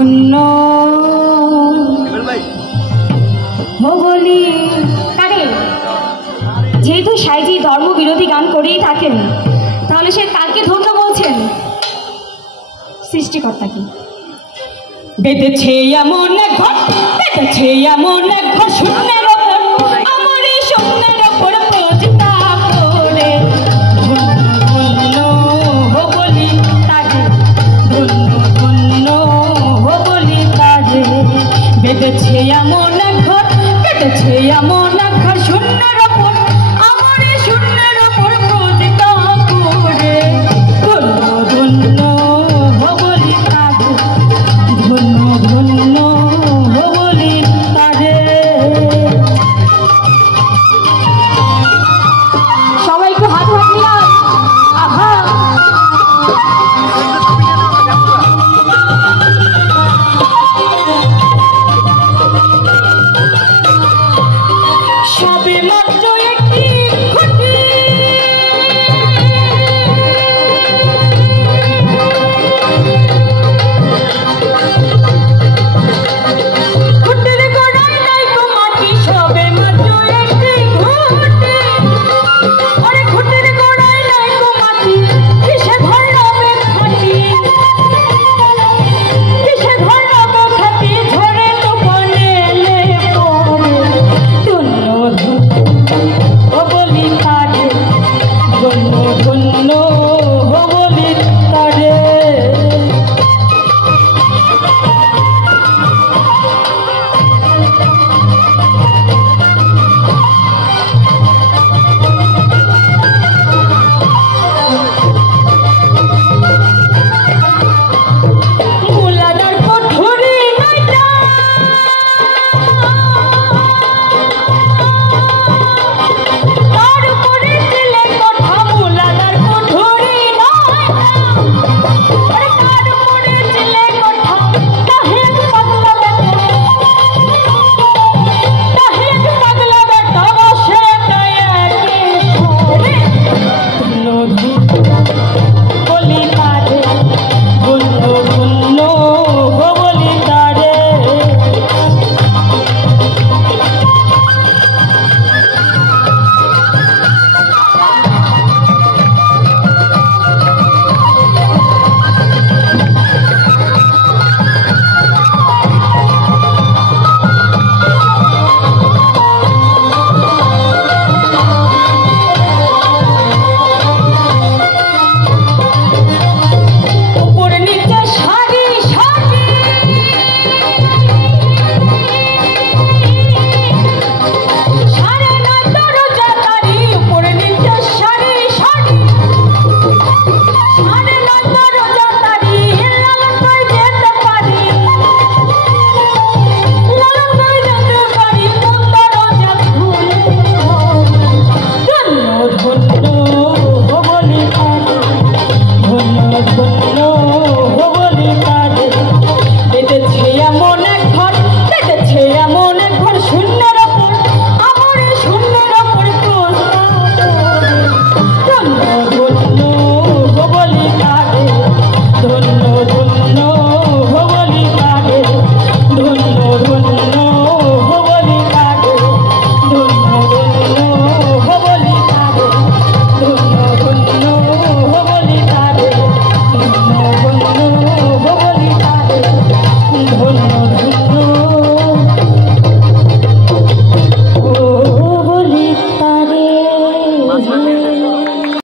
ধন্য বলি কারে যেহেতু সাইজি ধর্ম বিরোধী গান করেই থাকেন, তাহলে সে কাকে ধন্য বলছেন? সৃষ্টিকর্তাকে। বেঁধেছে এমন এক ঘর, বেঁধেছে এমন এক ঘর শূন্যের ওপর, আমার এই শূন্যের ওপর প্রতিটা করে ধন্য বলি তারে, ধন্য ধন্য বলি তারে। বেঁধেছে এমন এক ঘর, বেঁধেছে এমন এক ঘর শূন্যের ওপর,